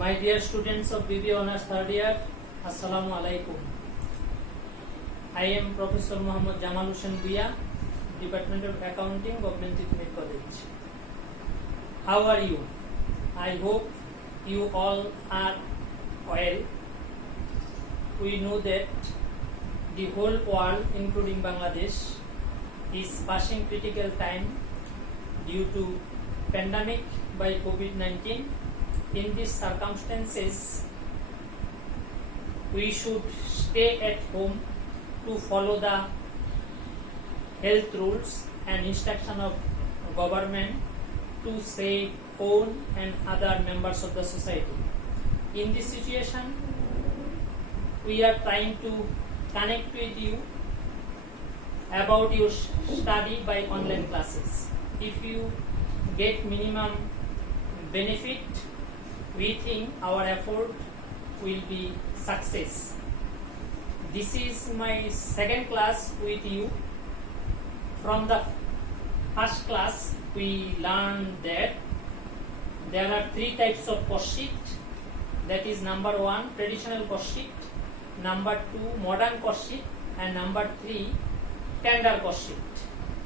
My dear students of BBA Honours third year, Assalamu alaikum. I am Professor Muhammad Jamal Hussain Bhuiya, Department of Accounting, Government Technical College. How are you? I hope you all are well. We know that the whole world, including Bangladesh, is passing critical time due to pandemic by COVID-19. In these circumstances, we should stay at home to follow the health rules and instruction of government to save own and other members of the society. In this situation, we are trying to connect with you about your study by online classes. If you get minimum benefit, we think our effort will be success. This is my second class with you. From the first class, we learned that there are three types of cost sheet. That is number one, traditional cost sheet, number two, modern cost sheet, and number three, tender cost sheet.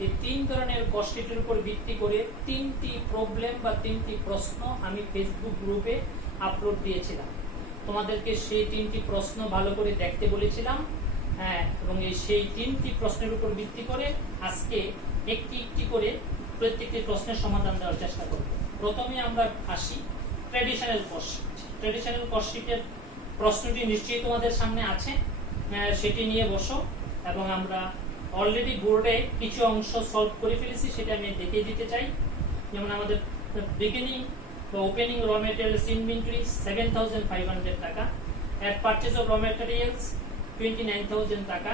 এই তিন ধরনের cost sheet এর উপর ভিত্তি করে তিনটি problem বা তিনটি প্রশ্ন আমি ফেসবুক গ্রুপে আপলোড দিয়েছিলাম। তোমাদেরকে সেই তিনটি প্রশ্ন ভালো করে দেখতে বলেছিলাম, এবং সেই তিনটি প্রশ্নের উপর ভিত্তি করে আজকে একটি একটি করে প্রত্যেকটি প্রশ্নের সমাধান দেওয়ার চেষ্টা করব। প্রথমে আমরা আসি traditional cost sheet। Traditional cost sheet এর প্রশ্নটি নিশ্চয়ই তোমাদের সামনে আছে, সেটি নিয়ে বসো এবং আমরা অলরেডি বোর্ডে কিছু অংশ সলভ করে ফেলেছি, সেটা আমি দেখিয়ে দিতে চাই। যেমন আমাদের বিগিনিং বা ওপেনিং র ম্যাটেরিয়ালস ইনভেন্টরি 7,500 টাকা, এট পারচেজ অফ র ম্যাটেরিয়ালস 29,000 টাকা,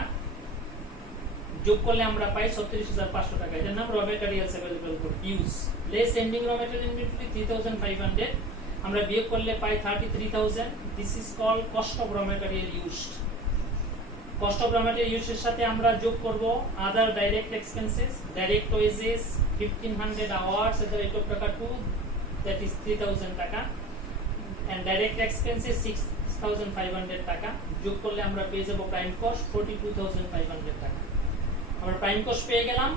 যোগ করলে আমরা পাই 36,500 টাকা। এটার নাম raw materials available for use. Less ending raw material inventory 3,500, আমরা বিয়োগ করলে পাই 33,000। This is called cost of raw material used. Cost of raw material ইউজের সাথে আমরা যোগ করব other direct expenses, direct wages 1500 hours at the rate of টাকা 2, দ্যাট ইজ 3,000 টাকা, এন্ড ডাইরেক্ট এক্সপেন্সেস 6,500 টাকা। যোগ করলে আমরা পেয়ে যাব প্রাইম কস্ট 42,500 টাকা। আমরা প্রাইম কস্ট পেয়ে গেলাম।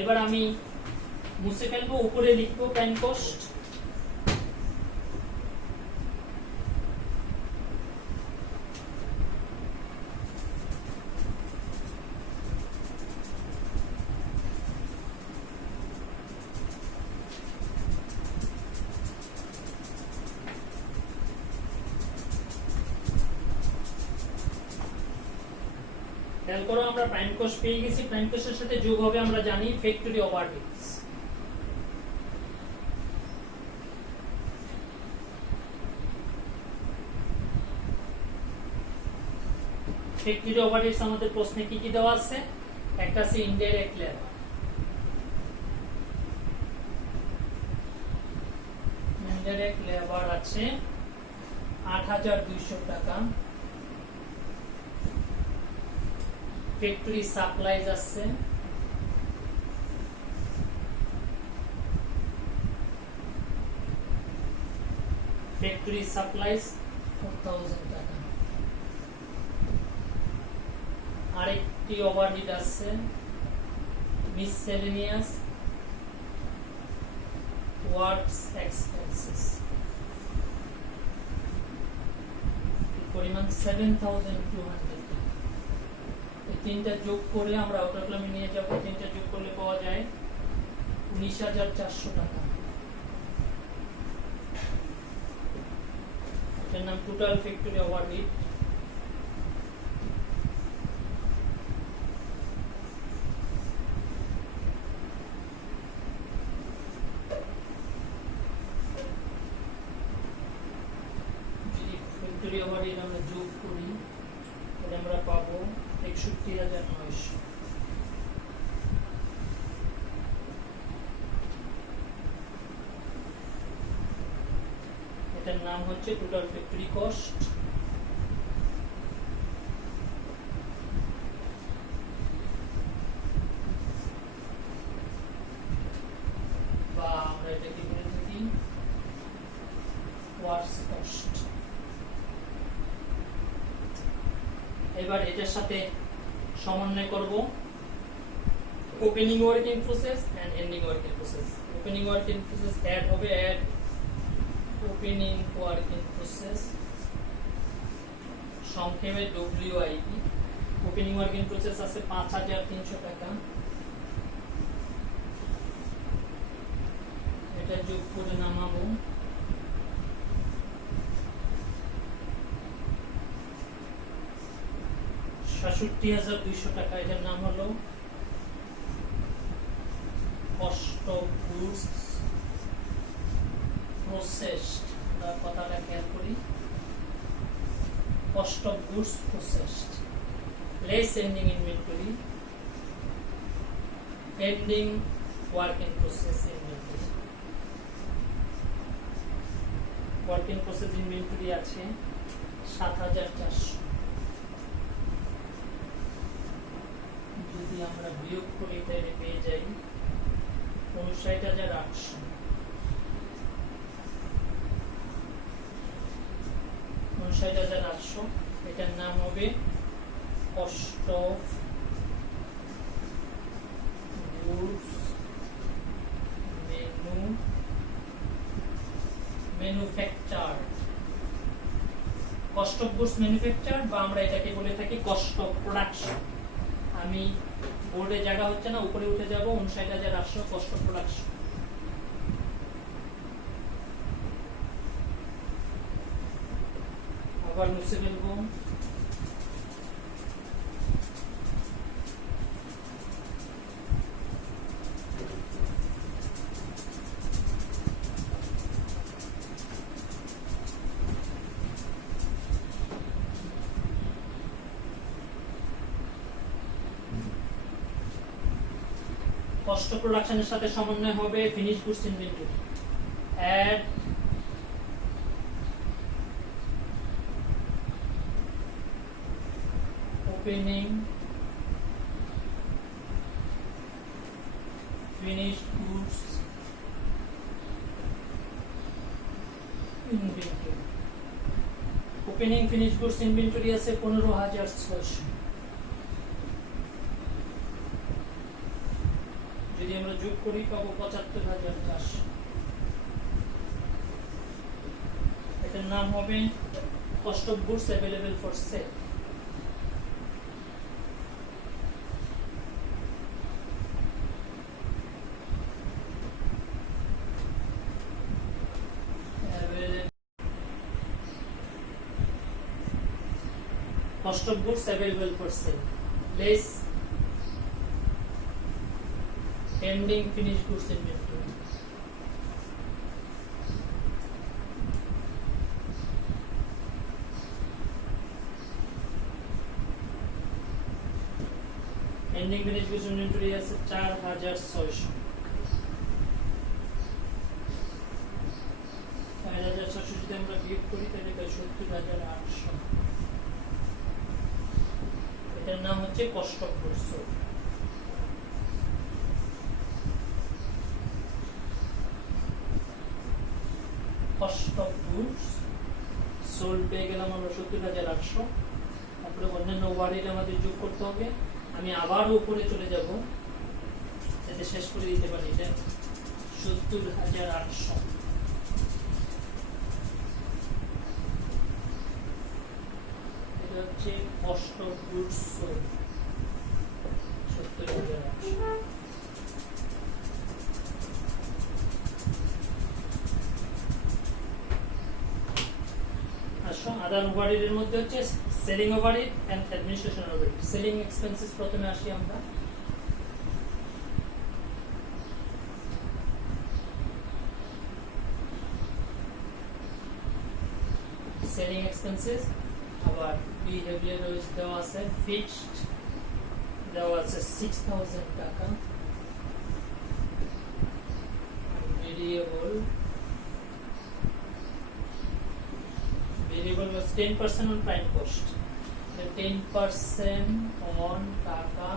এবার আমি মুছে ফেলবো, উপরে লিখবো প্রাইম কস্ট। খেয়াল করো, আমরা প্রাইম কস্ট পেয়ে গেছি। প্রাইম কস্টের সাথে যোগ হবে আমরা জানি ফ্যাক্টরি ওভারহেডস। ফ্যাক্টরি ওভারহেডস আমাদের প্রশ্নে কি কি দেওয়া আছে? একটা আছে ইনডাইরেক্ট লেবার। ইনডাইরেক্ট লেবার আছে 8,200 টাকা। ফ্যাক্টরি সাপ্লাইজ আছে ফ্যাক্টরি সাপ্লাইজ 4,000 টাকা। আরেকটি ওভারহেড আছে মিসসেলেনিয়াস ওয়ার্কস এক্সপেন্সেস, পরিমাণ 7,200 টাকা। এই তিনটা যোগ করে আমরা আউটার কলামে নিয়ে যাব। তিনটা যোগ করলে পাওয়া যায় 19,400 টাকা। এটার নাম টোটাল ফ্যাক্টরি ওভারহেড। যদি ফ্যাক্টরি ওভারহেড আমরা যোগ করি তাহলে আমরা পাবো 61,900। এটার নাম হচ্ছে টোটাল ফ্যাক্টরি কস্ট। বা আমরা এটাকে বলে থাকি ওয়ার্কস কস্ট। এবার এটার সাথে সমন্বয় করব opening working process and ending working process. Opening working process add হবে, অ্যাড ওপেনিং ওয়ার্কিং প্রসেস, সংক্ষেপে WIP। ওপেনিং ওয়ার্কিং প্রসেস আছে 5300 টাকা, এটা যোগ করে নামাবো। $৬৭,২০০ টাকা। এটার নাম হলো কস্ট অফ গুডস প্রসেসড। কথাটা খেয়াল করি, cost of goods processed less ending inventory, ending work in process inventory. Work in process inventory আছে ৭,৪০০। যদি আমরা বিয়োগ করি তাহলে পেয়ে যাই ৫৯,৮০০। ৫৯,৮০০। এটার নাম হবে cost of goods manufactured. Cost of goods manufactured, বা আমরা এটাকে বলে থাকি কস্ট অফ প্রোডাকশন। আমি বোর্ডে জায়গা হচ্ছে না, উপরে উঠে যাব। ৫৯,৮০০ কস্ট অফ প্রোডাকশন। আবার মুছে ফেলবো। কস্ট অফ প্রোডাকশনের সাথে সমন্বয় হবে finish goods inventory. Add opening finish goods inventory. Opening finish goods inventory আছে ১৫,৬০০। যদি আমরা যোগ করি পাবো ৭৫,৪০০। এটার নাম হবে cost of goods available for sale. Cost of goods available for sale less ending finished goods inventory. Ending finished goods inventory আছে ৪,৬০০। ৪,৬০০ যদি আমরা বিয়োগ করি তাহলে ৬২,৮০০। এটার নাম হচ্ছে cost of goods sold. Cost of goods sold পেয়ে গেলাম আমরা ৭০,৮০০। তারপরে অন্যান্য ওয়ার্ডের আমাদের যোগ করতে হবে। আমি আবার উপরে চলে যাব যাতে শেষ করে দিতে পারি। এটা ৭০,৮০০। এটা হচ্ছে কস্ট অফ গুডস সোল্ড ৭০,৮০০। আদার ওভারহেডের মধ্যে হচ্ছে selling overhead and administration overhead. Selling expenses প্রথমে আসি আমরা। সেলিং এক্সপেন্সেস আবার বিহেভিয়ার ওয়াইজ দেওয়া আছে। ফিক্সড দেওয়া আছে ৬,০০০ টাকা। Variable was 10% on prime cost. The 10% on টাকা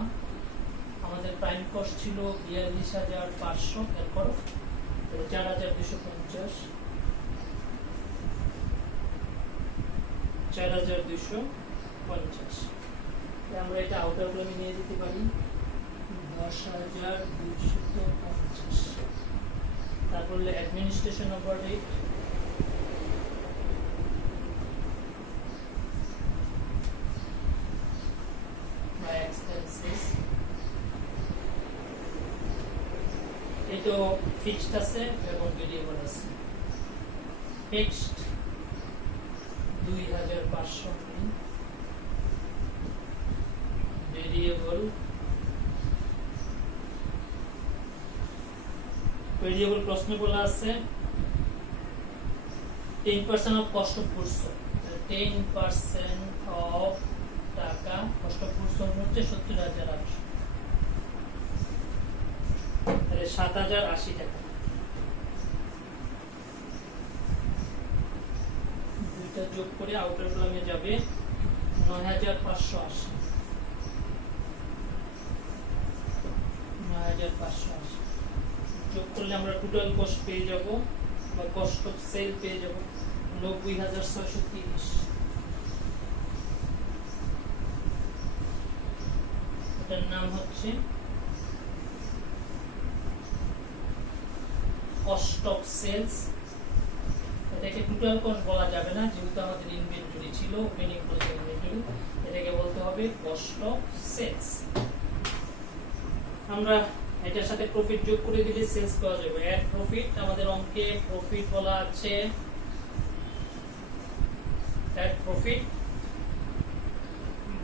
আমাদের প্রাইম কস্ট ছিল ৪২,৫০০। এরপর ৪,২৫০। 4250। আমরা এটা আউটার কলামে নিয়ে যেতে পারি 10250। তারপর অ্যাডমিনিস্ট্রেশন ওভারহেড বা এক্সপেন্সেস, এটা ফিক্সড আছে এবং ভেরিয়েবল আছে। ফিক্সড 2500, ভেরিয়েবল প্রশ্ন বলা আছে 10% of cost of goods, 10% of টাকা কস্ট অফ গুডস হচ্ছে 70800, তাহলে 7080 টাকা। দুইটা যোগ করে আউটার কলামে যাবে 9580, 9580 যোগ করলে আমরা টোটাল কস্ট পেয়ে যাব বা কস্ট অফ সেল পেয়ে যাব 90630। এটার নাম হচ্ছে কস্ট অফ সেলস। এটাকে টোটাল কস্ট বলা যাবে না, যেহেতু আমাদের ইনভেন্টরি ছিল, ওপেনিং ক্লোজিং ইনভেন্টরি, এটাকে বলতে হবে কস্ট অফ সেলস। আমরা এটার সাথে প্রফিট যোগ করে দিলে সেলস পাওয়া যাবে। অ্যাড প্রফিট, আমাদের অঙ্কে প্রফিট বলা আছে, অ্যাড প্রফিট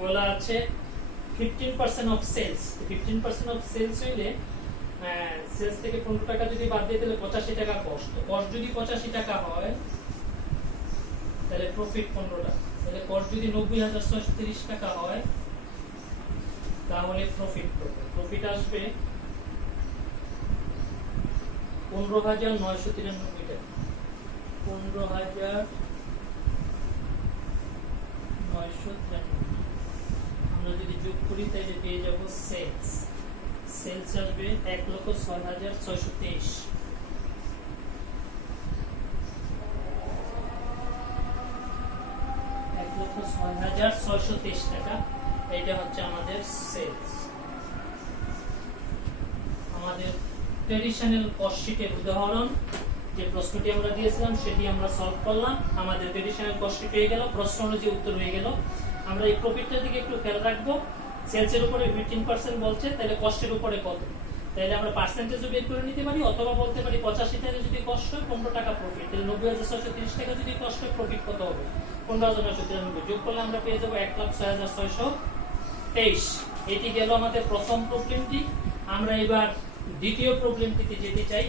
বলা আছে 15% অফ সেলস। 15% অফ সেলস হইলে সেলস থেকে 15 টাকা যদি বাদ দিয়ে তাহলে 85 টাকা কস্ট। কস্ট যদি 85 টাকা হয় তাহলে প্রফিট 15 টাকা। তাহলে কস্ট যদি 90630 টাকা হয় তাহলে প্রফিট আসবে 15993 টাকা। 15993 আমরা যদি যোগ করি তাহলে পেয়ে যাব সেলস। সেলস আসবে 1,06,623। 1,06,623 টাকা, এটা হচ্ছে আমাদের সেলস। আমাদের ট্রেডিশনাল কস্ট শিটের উদাহরণ যে প্রশ্নটি আমরা দিয়েছিলাম সেটি আমরা সলভ করলাম। আমাদের ট্রেডিশনাল কস্ট শিট হয়ে গেল, প্রশ্ন অনুযায়ী উত্তর হয়ে গেল। আমরা এই প্রফিটটার দিকে একটু খেয়াল রাখবো। সেলসের উপরে 15% বলছে, তাহলে কস্টের উপরে কত? তাহলে আমরা পার্সেন্টেজও বের করে নিতে পারি, অথবা বলতে পারি 85 টাকা যদি কস্ট হয় 15 টাকা প্রফিট, তাহলে 90,630 টাকা যদি কস্ট হয় প্রফিট কত হবে? 15,993। যোগ করলে আমরা পেয়ে যাবো 1,06,623। এটি গেল আমাদের প্রথম প্রবলেমটি। আমরা এবার দ্বিতীয় প্রবলেমটিতে যেতে চাই।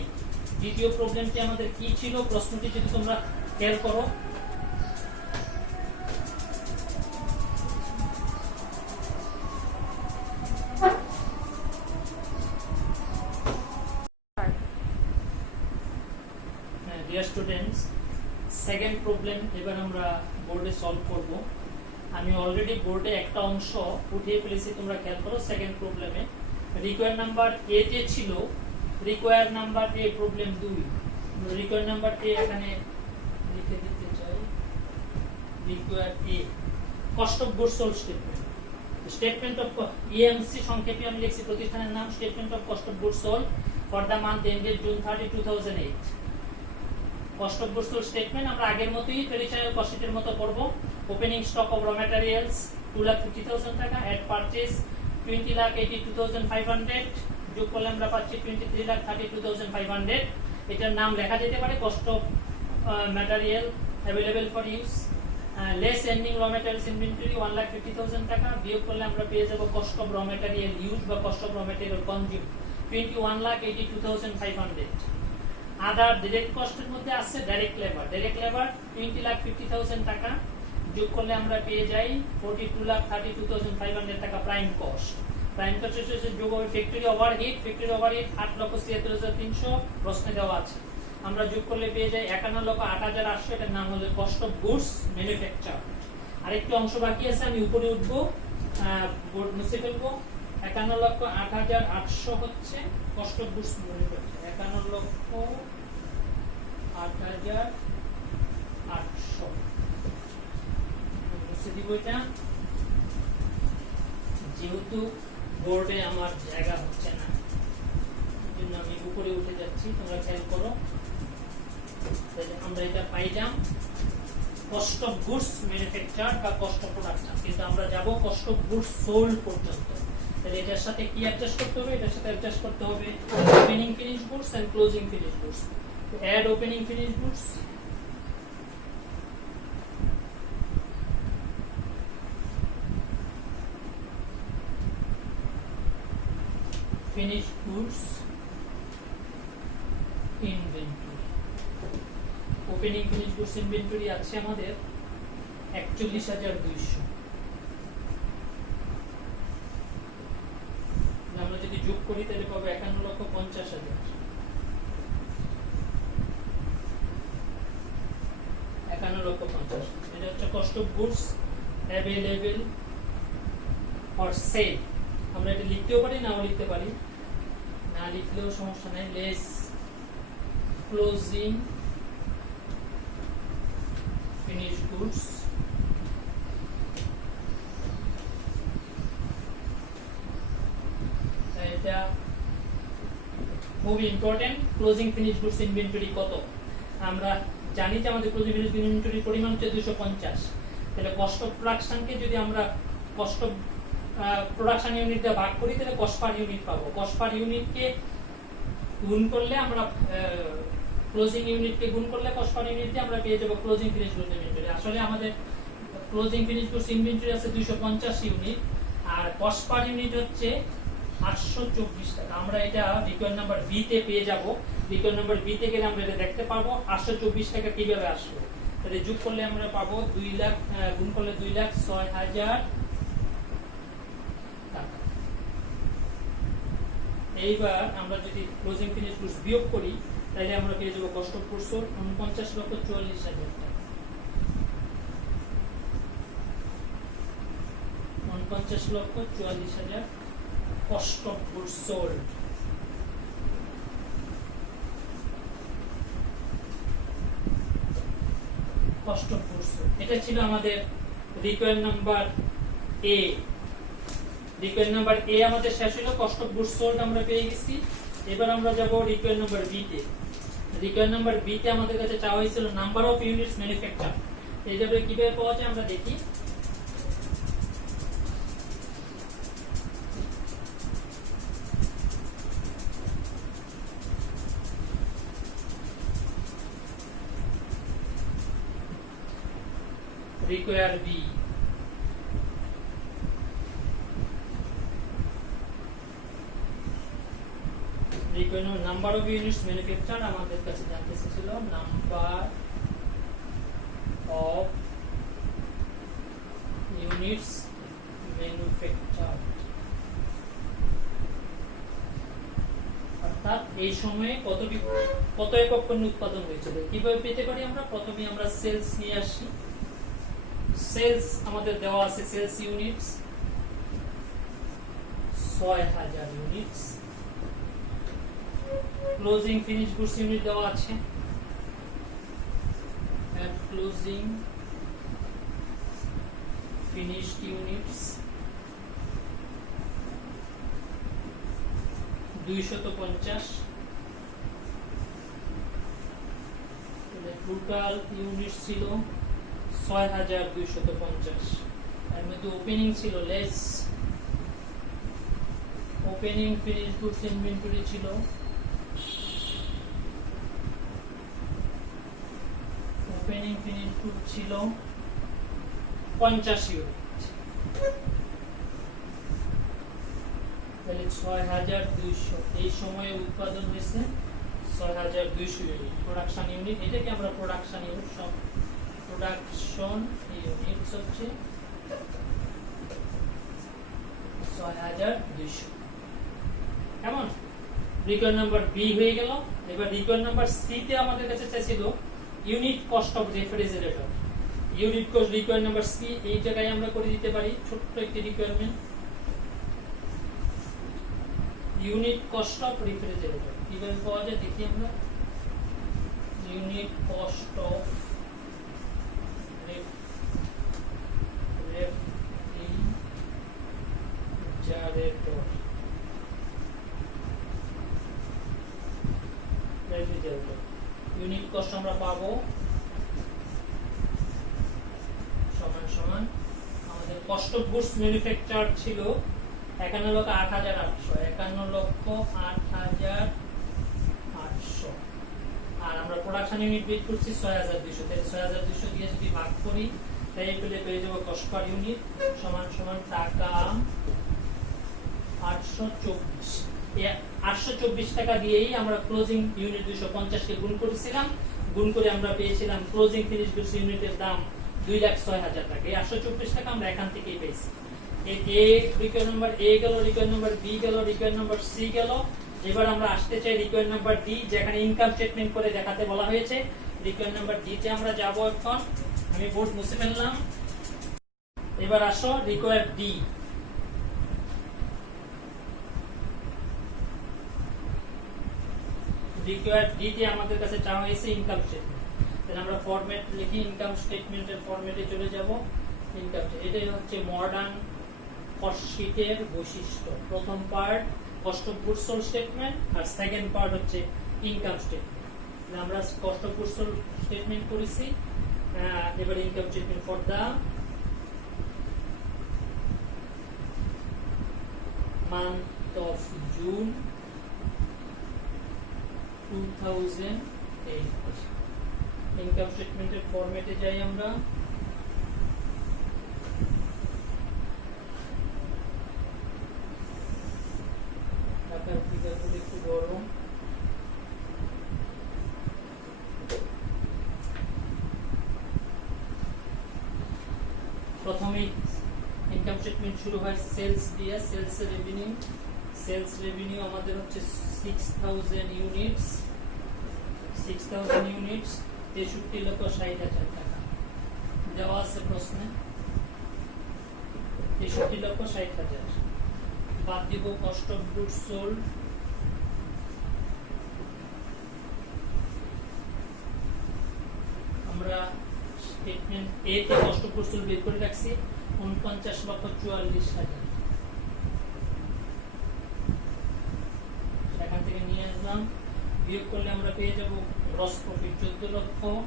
দ্বিতীয় প্রবলেমটি আমাদের কি ছিল? প্রশ্নটি যদি তোমরা খেয়াল করো, ডিয়ার স্টুডেন্টস, সেকেন্ড প্রবলেম এবার আমরা বোর্ডে সলভ করব। আমি অলরেডি বোর্ডে একটা অংশ উঠিয়ে ফেলেছি, তোমরা খেয়াল করো। সেকেন্ড প্রবলেমে রিকোয়ার নাম্বার এ যে ছিল, require number A problem 2, require number A এখানে লিখে দিতে চাই। Require a cost of goods sold statement, statement of EMC সংক্ষেপে আমি লিখছি প্রতিষ্ঠানের নাম, statement of cost of goods sold for the month ended June 30, 2008। Cost of goods sold statement আমরা আগের মতই ট্রেডিশনাল কস্ট শিটের মতো করব। ওপেনিং স্টক অফ র ম্যাটেরিয়ালস 2,50,000 টাকা, এট পারচেজ 20,82,500, যোগ করলে আমরা পাচ্ছি 23,32,500। এটার নাম লেখা যেতে পারে cost of material available for use, less ending raw materials inventory 1,50,000 টাকা, বিয়োগ করলে আমরা পেয়ে যাব cost of raw material use বা cost of raw material consume 21,82,500। Other direct কস্টের মধ্যে আছে ডাইরেক্ট লেবার, 20,50,000 টাকা, যোগ করলে আমরা পেয়ে যাই 42,32,500 টাকা প্রাইম কস্ট। প্রাইম কস্ট হচ্ছে যোগ হবে ফ্যাক্টরি ওভারহেড, 8,76,300 প্রশ্নে দেওয়া আছে। আমরা যোগ করলে পেয়ে যাই 51,08,800, এটার নাম হলো কস্ট অফ গুডস ম্যানুফ্যাকচার। আরেকটি অংশ বাকি আছে, আমি উপরে উঠবো, বোর্ড মুছে ফেলবো। 51,08,800 হচ্ছে কস্ট অফ গুডস ম্যানুফ্যাকচার, 51,08,800। দিব এটা, যেহেতু বোর্ডে আমার জায়গা হচ্ছে না জন্য আমি উপরে উঠে যাচ্ছি, তোমরা খেয়াল করো। আমরা এটা পাইলাম কস্ট অফ গুডস ম্যানুফ্যাকচার বা কস্ট অফ প্রোডাকশন, কিন্তু আমরা যাব কস্ট অফ গুডস সোল্ড পর্যন্ত। তাহলে এটার সাথে কি অ্যাডজাস্ট করতে হবে? এটার সাথে অ্যাডজাস্ট করতে হবে opening finish goods and closing finish goods. তো add opening finish goods, finished goods inventory. Opening finished goods inventory আছে আমাদের 41,200। আমরা যদি যোগ করি তাহলে পাবো 51,50,000। 51,50,000 এটা হচ্ছে cost of goods available for sale. আমরা এটা লিখতেও পারি, নাও লিখতে পারি, না লিখলেও সমস্যা নাই। লেস ক্লোজিং ফিনিশ গুডস এটা খুব important. Closing finish goods inventory কত? আমরা জানি যে আমাদের ক্লোজিং ফিনিশ ইনভেন্টরির পরিমাণ হচ্ছে 250। তাহলে কস্ট অফ প্রোডাকশনকে যদি আমরা কস্ট অফ প্রোডাকশন ইউনিট দিয়ে ভাগ করি তাহলে কস্ট পার ইউনিট পাবো। কস্ট পার ইউনিটকে গুণ করলে আমরা ক্লোজিং ইউনিটকে গুণ করলে কস্ট পার ইউনিট দিয়ে আমরা পেয়ে যাব ক্লোজিং ফিনিশ গুডস ইনভেন্টরি। আসলে আমাদের ক্লোজিং ফিনিশ গুডস ইনভেন্টরি আছে 250 ইউনিট আর কস্ট পার ইউনিট হচ্ছে 824 টাকা। আমরা এটা রিকোয়ার নাম্বার বি তে পেয়ে যাব। রিকোয়ার নাম্বার বি তে গেলে আমরা এটা দেখতে পারবো 824 টাকা কিভাবে আসলো। তাহলে যোগ করলে আমরা পাবো 2 লাখ, গুণ করলে 2,06,000 টাকা। এইবার আমরা যদি ক্লোজিং ফিনিশ গুডস বিয়োগ করি তাহলে আমরা পেয়ে যাব কস্ট অফ গুডস 49,44,000 টাকা। 49,44,000 cost of goods sold. Cost of goods এটা ছিল আমাদের require number A. Require number A আমাদের শেষ হলো, কস্ট অফ গুডস সোল্ড আমরা পেয়ে গেছি। এবার আমরা যাব রিকোয়ার নাম্বার বি তে। রিকোয়ার নাম্বার বি তে আমাদের কাছে চাওয়া হয়েছিল নাম্বার অফ ইউনিটস ম্যানুফ্যাকচার। এইভাবে কিভাবে পাওয়া যায় আমরা দেখি। require B require number of units manufactured আমাদের কাছে জানতে ছিল number of units manufactured অর্থাৎ এই সময়ে কত একক পণ্য উৎপাদন হয়েছিল। কিভাবে পেতে পারি আমরা? প্রথমে আমরা সেলস নিয়ে আসি। সেলস আমাদের দেওয়া আছে sales units 6,000 units. Closing finish goods unit দেওয়া আছে, and closing finished units 250। Total unit ছিল 6,250। এর মধ্যে ওপেনিং ছিল less. Opening finish goods inventory ছিল ওপেনিং ফিনিশ গুড ছিল 50 ইউনিট। তাহলে 6,200 এই সময়ে উৎপাদন হয়েছে 6,200 ইউনিট। প্রোডাকশন ইউনিট এটাকে আমরা প্রোডাকশন ইউনিট সব প্রোডাকশন ইউনিটস হচ্ছে 6,200। কেমন? রিকোয়ার নাম্বার বি হয়ে গেল। এবার রিকোয়ার নাম্বার সি তে আমাদের কাছে চাইছিল unit cost of refrigerator. Unit cost require number C এই জায়গায় আমরা করে দিতে পারি ছোট্ট একটি requirement. Unit cost of refrigerator কিভাবে পাওয়া যায় দেখি আমরা। Unit cost of refrigerator. Unit cost আমরা পাবো সমান সমান আমাদের কস্ট অফ গুডস ম্যানুফ্যাকচার ছিল 51,08,800, 51,08,800, আর আমরা প্রোডাকশন ইউনিট বের করছি 6,200। তাহলে 6,200 দিয়ে যদি ভাগ করি তাই পেয়ে যাবো কস্ট পার ইউনিট সমান সমান টাকা 824। 824 টাকা দিয়েই আমরা ক্লোজিং ইউনিট 250 কে গুণ করেছিলাম, গুণ করে আমরা পেয়েছিলাম ক্লোজিং ফিনিশ গুডস ইউনিটের দাম 2,06,000 টাকা। এই 824 টাকা আমরা এখান থেকেই পেয়েছি। এই রিকোয়ার নাম্বার এ গেল, রিকোয়ার নাম্বার বি গেল, রিকোয়ার নাম্বার সি গেল। এবার আমরা আসতে চাই রিকোয়ার নাম্বার ডি, যেখানে ইনকাম স্টেটমেন্ট করে দেখাতে বলা হয়েছে। রিকোয়ার নাম্বার ডি তে আমরা যাব। এখন আমি বোর্ড মুছে ফেললাম। এবার আসো রিকোয়ার ডি। রিকোয়ার ডি তে আমাদের কাছে চাওয়া হয়েছে ইনকাম স্টেটমেন্ট। তাহলে আমরা ফরম্যাট লিখি, ইনকাম স্টেটমেন্টের ফরম্যাটে চলে যাব। ইনকাম এটাই হচ্ছে মডার্ন কস্ট শীটের বৈশিষ্ট্য। প্রথম part cost of goods sold statement, আর সেকেন্ড পার্ট হচ্ছে ইনকাম স্টেটমেন্ট। আমরা cost of goods sold statement করেছি। এবার income statement for the month of June 2008। Income স্টেটমেন্টের ফরম্যাটে যাই আমরা। টাকার ফিগারগুলো একটু বড়। প্রথমে ইনকাম স্টেটমেন্ট শুরু হয় সেলস দিয়ে। সেলস রেভিনিউ, সেলস রেভিনিউ আমাদের হচ্ছে 6,000 ইউনিটস। 6,000 ইউনিটস 63,60,000 টাকা দেওয়া আছে প্রশ্নে। 63,60,000 বাদ দিব কস্ট অফ গুডস সোল্ড। আমরা স্টেটমেন্ট এ তে কস্ট অফ গুডস সোল্ড বের করে রাখছি 49,44,000। এখান থেকে নিয়ে আসলাম, বিয়োগ করলে আমরা পেয়ে যাব গ্রস প্রফিট 14,16,000।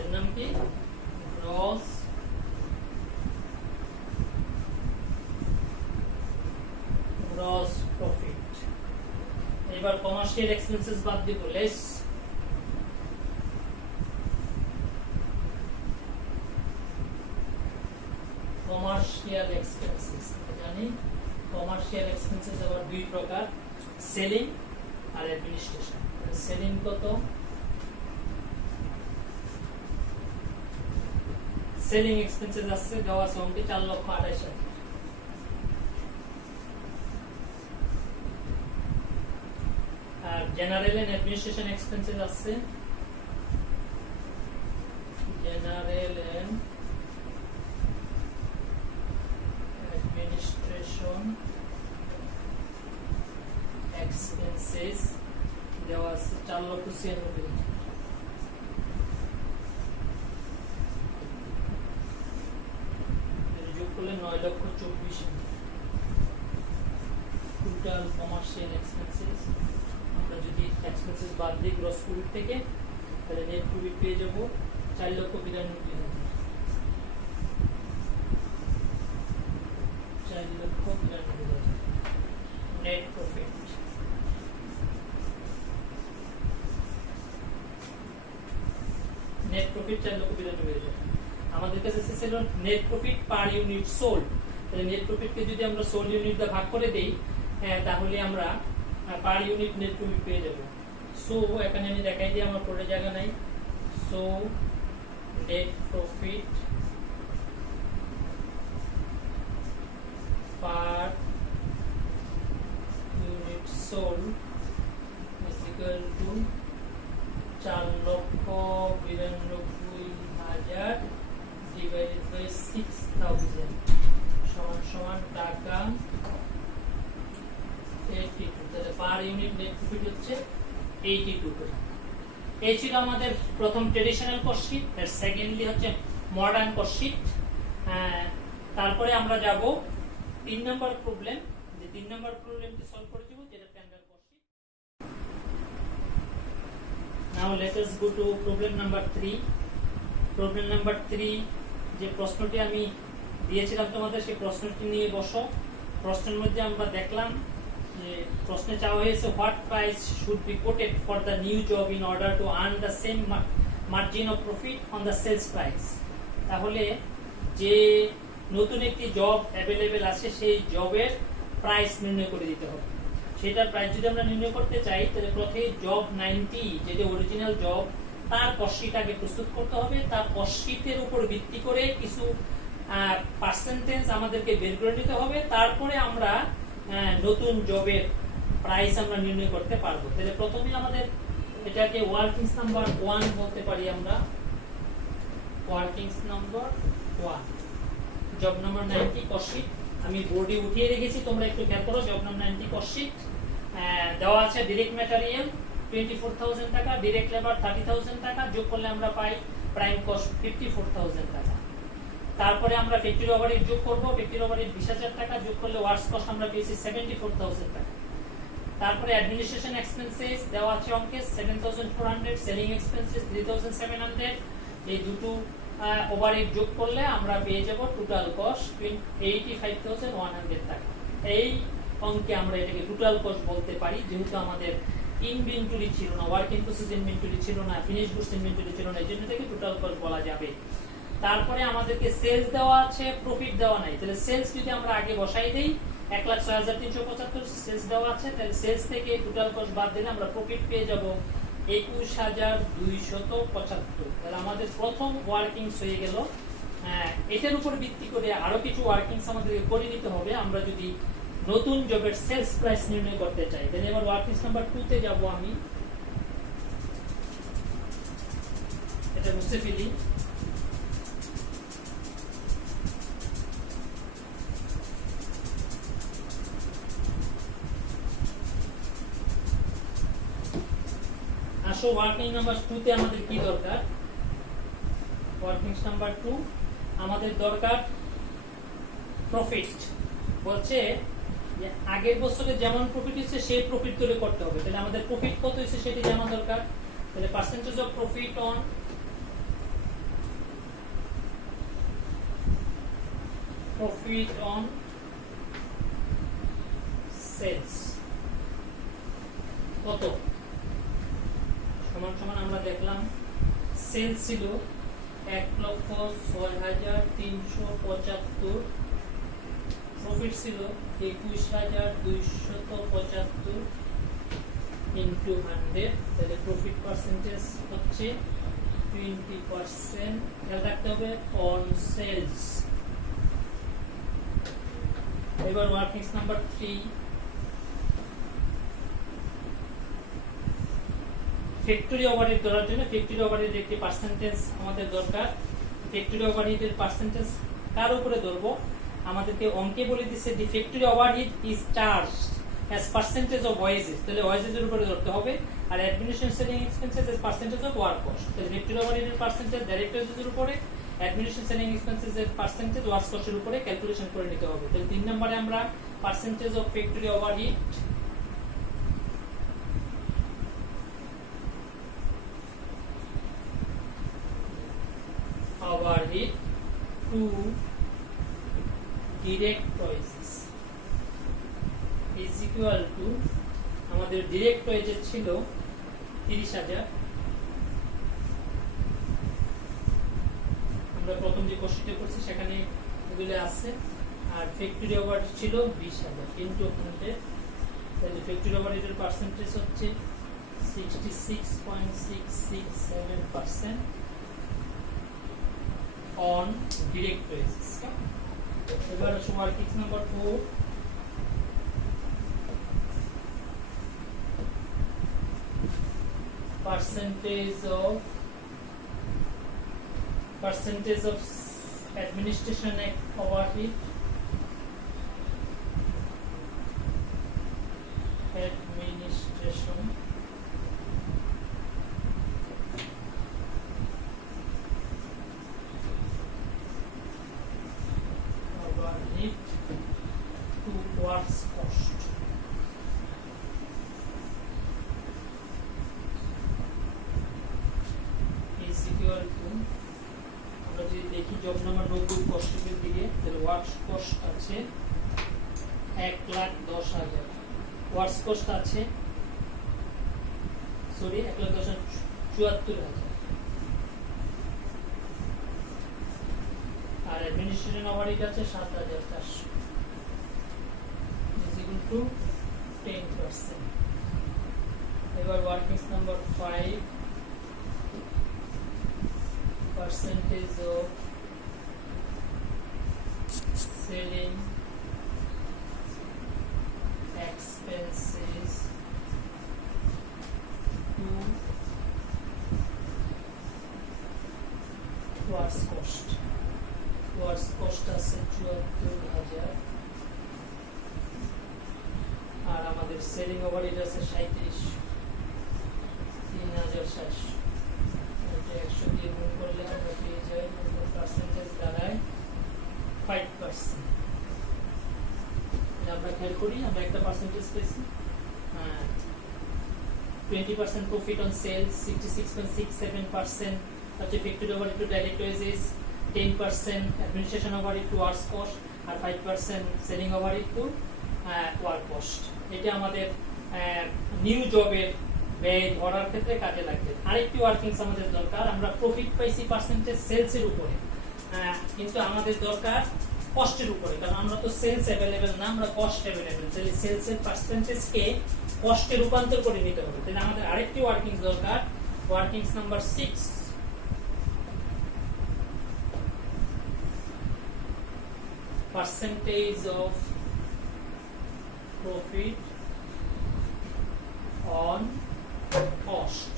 এর নাম কি? Gross profit. এবার কমার্শিয়াল এক্সপেন্সেস বাদ দিব, লেস কমার্শিয়াল এক্সপেন্সেস। জানি কমার্শিয়াল এক্সপেন্সেস আবার দুই প্রকার, সেলিং আর অ্যাডমিনিস্ট্রেশন। সেলিং কত? সেলিং এক্সপেন্সেস আছে দেওয়া আছে অঙ্কে 4,28,000। আর জেনারেল এন্ড অ্যাডমিনিস্ট্রেশন এক্সপেন্সেস আছে, জেনারেল এন্ড অ্যাডমিনিস্ট্রেশন এক্সপেন্সেস দেওয়া আছে 4,96,000। যোগ করলে 9,24,000 টোটাল কমার্শিয়াল এক্সপেন্সেস। আমরা যদি এক্সপেন্সেস বাদ দিই গ্রস প্রফিট থেকে, তাহলে নেট প্রফিট পেয়ে যাব 4,92,000। 4,92,000 নেট প্রফিট। Net profit 4,92,000। আমাদের কাছে ছিল net profit per unit sold. তাহলে নেট প্রফিটকে যদি আমরা সোল্ড ইউনিট দিয়ে ভাগ করে দেই, তাহলে আমরা পার ইউনিট নেট প্রফিট পেয়ে যাব। সো এখানে আমি দেখাই দিই, আমার পড়ে জায়গা নাই। So net profit per unit sold is equal to 4,92,000 divided by 6,000 সমান সমান টাকা 82। তাহলে পার ইউনিট নেট প্রফিট হচ্ছে 82 টাকা। এই ছিল আমাদের প্রথম ট্রেডিশনাল কস্ট শীট, এর সেকেন্ডলি হচ্ছে মডার্ন কস্ট শীট। তারপরে আমরা যাব 3 নম্বর প্রবলেম, যে 3 নম্বর প্রবলেমটি সলভ করে দিব যেটা tender cost. Now let us go to problem number 3. Problem number 3 যে প্রশ্নটি আমি দিয়েছিলাম তোমাদের সেই প্রশ্নটি নিয়ে বসো। প্রশ্নের মধ্যে আমরা দেখলাম যে প্রশ্নে চাওয়া হয়েছে what price should be quoted for the new job in order to earn the same margin of profit on the sales price. তাহলে যে নতুন একটি জব অ্যাভেলেবেল আছে সেই জবের প্রাইস নির্ণয় করে দিতে হবে। সেটার প্রাইস যদি আমরা নির্ণয় করতে চাই তাহলে প্রথমে জব 90 যেটা অরিজিনাল জব তার কস্টশিট আগে প্রস্তুত করতে হবে। তার কস্টশিটের উপর ভিত্তি করে কিছু পার্সেন্টেজ আমাদেরকে বের করে নিতে হবে। তারপরে আমরা নতুন জবের প্রাইস আমরা নির্ণয় করতে পারবো। তাহলে প্রথমে আমাদের এটাকে ওয়ার্কিংস নাম্বার 1 বলতে পারি আমরা। ওয়ার্কিংস নাম্বার 1 জব নাম্বার 90 কস্টশিট আমি বোর্ডে উঠিয়ে রেখেছি, তোমরা একটু খেয়াল করো। জব নাম্বার 90 কস্টশিট দেওয়া আছে ডাইরেক্ট ম্যাটেরিয়াল 24,000 টাকা, ডাইরেক্ট লেবার 30,000 টাকা, যোগ করলে আমরা পাই প্রাইম কস্ট 54,000 টাকা। তারপরে আমরা ফ্যাক্টরি ওভারহেড যোগ করব, ফ্যাক্টরি ওভারহেড 20,000 টাকা, যোগ করলে ওয়ার্কস কস্ট আমরা পেয়েছি 74,000 টাকা। তারপরে অ্যাডমিনিস্ট্রেশন এক্সপেন্সেস দেওয়া আছে অঙ্কে 7,400, সেলিং এক্সপেন্সেস 3,700। এই দুটো ওভারহেড যোগ করলে আমরা পেয়ে যাব টোটাল কস্ট 85,100 টাকা। এই অঙ্কে আমরা এটাকে টোটাল কস্ট বলতে পারি, যেহেতু আমাদের ইনভেন্টরি ছিল না, ওয়ার্ক ইন প্রসেস ইনভেন্টরি ছিল না, ফিনিশ গুডস ইনভেন্টরি ছিল না, এই জন্য এটাকে টোটাল কস্ট বলা যাবে। তারপরে আমাদেরকে সেলস দেওয়া আছে, প্রফিট দেওয়া নাই। তাহলে সেলস যদি আমরা আগে বসাই দেই 1,06,375 সেলস দেওয়া আছে, তাহলে সেলস থেকে টোটাল কস্ট বাদ দিলে আমরা প্রফিট পেয়ে যাব 21,275। তাহলে আমাদের প্রথম ওয়ার্কিংস হয়ে গেল। এটার উপর ভিত্তি করে আরো কিছু ওয়ার্কিংস আমাদেরকে করে নিতে হবে আমরা যদি নতুন জবের সেলস প্রাইস নির্ণয় করতে চাই। তাহলে এবার ওয়ার্কিংস নাম্বার 2 তে যাব আমি। এটা মুছে ফেলি। আসো ওয়ার্কিং নাম্বার 2 তে আমাদের কি দরকার? ওয়ার্কিংস নাম্বার 2 আমাদের দরকার প্রফিট। বলছে যে আগের বছরে যেমন প্রফিট হয়েছে সেই প্রফিট করে করতে হবে। তাহলে আমাদের প্রফিট কত হয়েছে সেটা জানা দরকার। তাহলে percentage of profit on sales কত সমান সমান আমরা দেখলাম সেলস ছিল 1,06,375, প্রফিট ছিল 21,275 ইনটু 100। তাহলে প্রফিট পার্সেন্টেজ হচ্ছে 20%। খেয়াল রাখতে হবে অন সেলস। এবার ওয়ার্কিংস নাম্বার 3 ফ্যাক্টরি ওভারহেড ধরার জন্য ফ্যাক্টরি ওভারহেড একটি পার্সেন্টেজ আমাদের দরকার। ফ্যাক্টরি ওভারহেডের পার্সেন্টেজ কার উপরে ধরবো? আমাদেরকে অঙ্কে বলে দিচ্ছে যে factory overhead is charged as percentage of wages. তাহলে ওয়েজেস এর উপরে ধরতে হবে। আর administration selling expenses as percentage of work cost. তাহলে ফ্যাক্টরি ওভারহেডের পার্সেন্টেজ ডাইরেক্ট ওয়েজেস এর উপরে, অ্যাডমিনিস্ট্রেশন সেলিং এক্সপেন্সেস এর পার্সেন্টেজ ওয়ার্ক কস্টের উপরে ক্যালকুলেশন করে নিতে হবে। তাহলে 3 নম্বরে আমরা percentage of factory overhead to direct wages is equal to আমাদের direct wages ছিল 30,000। আমরা প্রথম যে কোশ্চেনটা করছি সেখানে এগুলো আছে। আর ফ্যাক্টরি ওভারহেড ছিল 20,000 ইনটু 100। তাহলে ফ্যাক্টরি ওভারহেডের পার্সেন্টেজ হচ্ছে 66.667% on direct wages. এবার working number 4 percentage of administration overhead to works cost। Job number 90 কস্টের দিকে, তাহলে ওয়ার্ক কস্ট আছে 1,10,000, ওয়ার্ক কস্ট আছে 1,10,74,000, আর অ্যাডমিনিস্ট্রেশন ওভারহেড আছে 7,400 is equal to 10%. এবার workings number 5, percentage of selling expenses to works cost. Works cost আছে 74,000, আর আমাদের selling overhead আছে 3,700। এটা 100 দিয়ে গুণ করলে আমরা পেয়ে যাই পার্সেন্টেজ দাঁড়ায় 5%। আমরা খেয়াল করি আমরা একটা পার্সেন্টেজ পেয়েছি, 20% প্রফিট অন সেলস, 66.67% হচ্ছে fixed overhead to direct wages, 10% administration overhead to works cost, আর 5% selling overhead to work cost. এটা আমাদের নিউ জবের ব্যয় ধরার ক্ষেত্রে কাজে লাগবে। আরেকটি ওয়ার্কিংস আমাদের দরকার, আমরা প্রফিট পাইছি পার্সেন্টেজ সেলসের উপরে, কিন্তু আমাদের দরকার কস্টের উপরে, কারণ আমরা তো সেলস অ্যাভেলেবেল না, আমরা কস্ট অ্যাভেলেবেল। তাহলে সেলসের পার্সেন্টেজকে কস্টে রূপান্তর করে নিতে হবে। তাহলে আমাদের আরেকটি ওয়ার্কিংস দরকার, workings number 6, percentage of profit on cost.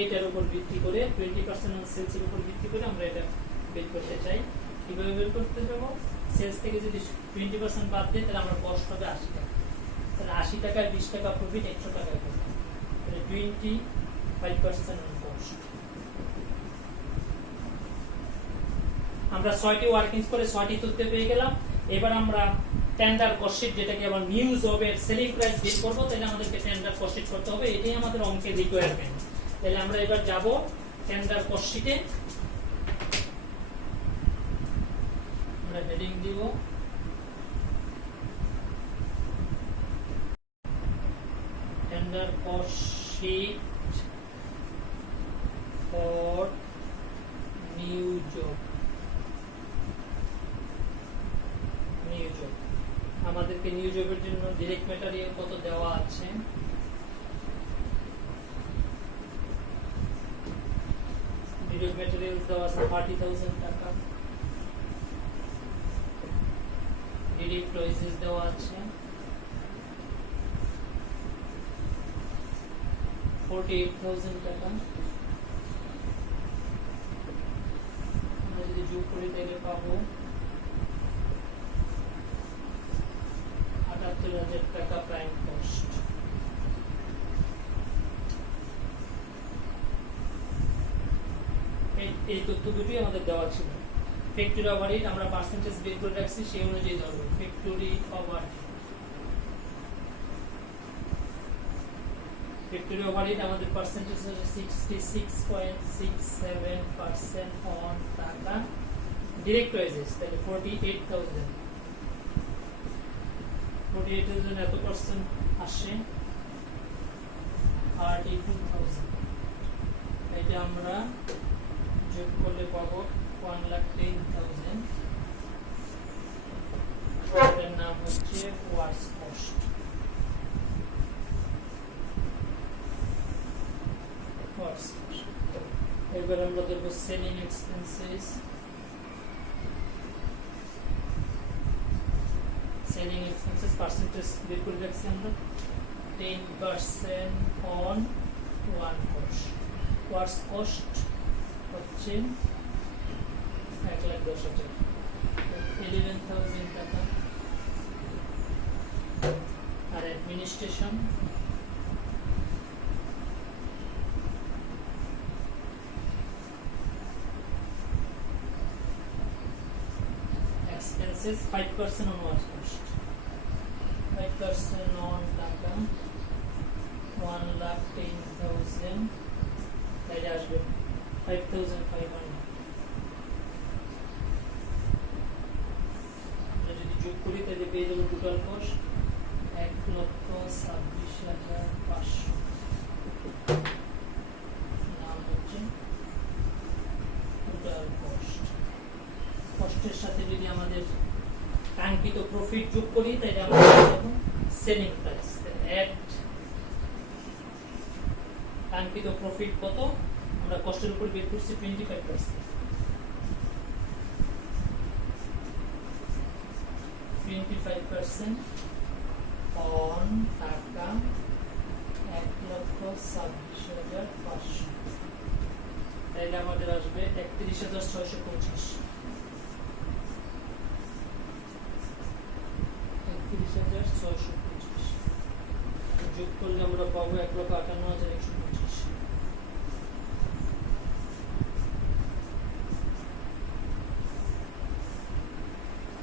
এইটার উপর ভিত্তি করে 20% অন সেলসের উপর ভিত্তি করে আমরা এটা বের করতে চাই। কিভাবে বের করতে যাবো? সেলস থেকে যদি 20% বাদ দিই তাহলে আমরা কস্ট হবে 80 টাকা। তাহলে 80 টাকায় 20 টাকা প্রফিট, 100 টাকায় প্রফিট, তাহলে 25% অন কস্ট। আমরা 6টি ওয়ার্কিংস করে 6টি তথ্য পেয়ে গেলাম। এবার আমরা টেন্ডার কস্ট শীট, যেটাকে আবার নিউ জবের সেলিং প্রাইস বের করব, তাহলে আমাদেরকে টেন্ডার কস্ট শীট করতে হবে। এটাই আমাদের অঙ্কের রিকোয়ারমেন্ট। তাহলে আমরা এবার যাব টেন্ডার কস্ট শীটে, আমরা হেডিং দিব tender cost sheet for new job. আমাদেরকে নিউ জবের জন্য ডিরেক্ট ম্যাটেরিয়াল কত দেওয়া আছে, ডিরেক্ট ম্যাটেরিয়ালস দেওয়া আছে 30,000 টাকা, ডিরেক্ট ওয়েজেস দেওয়া আছে 48,000 টাকা। আমরা যদি যোগ করি তাহলে পাবো 78,000 টাকা প্রাইম কস্ট। এই তথ্য দুটি আমাদের দেওয়া ছিল। ফ্যাক্টরি ওভারহেড আমরা পার্সেন্টেজ বের করে রাখছি, সেই অনুযায়ী ধরবো। ফ্যাক্টরি ওভারহেড আমাদের পার্সেন্টেজ হচ্ছে 66.67% অন টাকা। ডিরেক্ট ওয়েজেস তাহলে 48,000, 48,000 এত পার্সেন্ট আসে 32,000। এটা আমরা যোগ করলে পাবো 1,10,000। এটার নাম হচ্ছে ওয়ার্কস কস্ট। এবার আমরা দেখব selling expenses. Selling expenses percentage বের করে রাখছি আমরা 10% on one cost. Works cost হচ্ছে 1,10,000, 11,000 টাকা। আর administration expenses 5% on work cost, 5% on টাকা 1,10,000, তাহলে আসবে 5,500। পেয়ে যাবো টোটাল কস্ট 1,26,500। নাম হচ্ছে টোটাল কস্ট। কস্টের সাথে যদি আমাদের কাঙ্ক্ষিত প্রফিট যোগ করি তাহলে আমরা যখন সেলিং প্রাইস এট কাঙ্ক্ষিত প্রফিট কত আমরা কষ্টের উপর বের করছি 25%। 25% অন টাকা 1,26,500, তাহলে আমাদের আসবে 31,625। 31,625 যোগ করলে আমরা পাবো 1,58,125।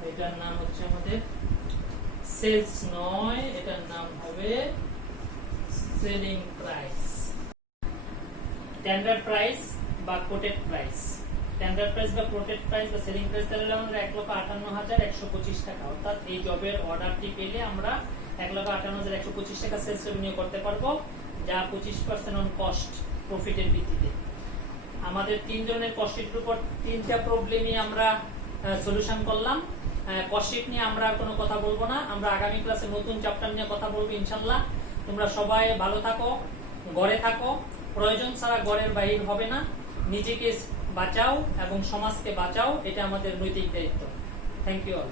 এটার নাম হচ্ছে আমাদের সেলস নয়, এটার নাম হবে সেলিং প্রাইস। স্ট্যান্ডার্ড প্রাইস বা কোটেড প্রাইস, স্ট্যান্ডার্ড প্রাইস বা কোটেড প্রাইস বা সেলিং প্রাইস তাহলে আমরা 1,58,125 টাকা, অর্থাৎ এই জবের অর্ডারটি পেলে আমরা 1,58,125 টাকা সেলস রেভিনিউ করতে পারবো, যা 25% অন কস্ট প্রফিটের ভিত্তিতে। আমাদের তিন ধরনের কস্ট শিটের উপর তিনটা প্রবলেমই আমরা সলিউশন করলাম। কস্ট শিট নিয়ে আমরা কোনো কথা বলবো না, আমরা আগামী ক্লাসে নতুন চ্যাপ্টার নিয়ে কথা বলবো ইনশাল্লাহ। তোমরা সবাই ভালো থাকো, ঘরে থাকো, প্রয়োজন ছাড়া ঘরের বাইরে হবে না, নিজেকে বাঁচাও এবং সমাজকে বাঁচাও, এটা আমাদের নৈতিক দায়িত্ব। Thank you all.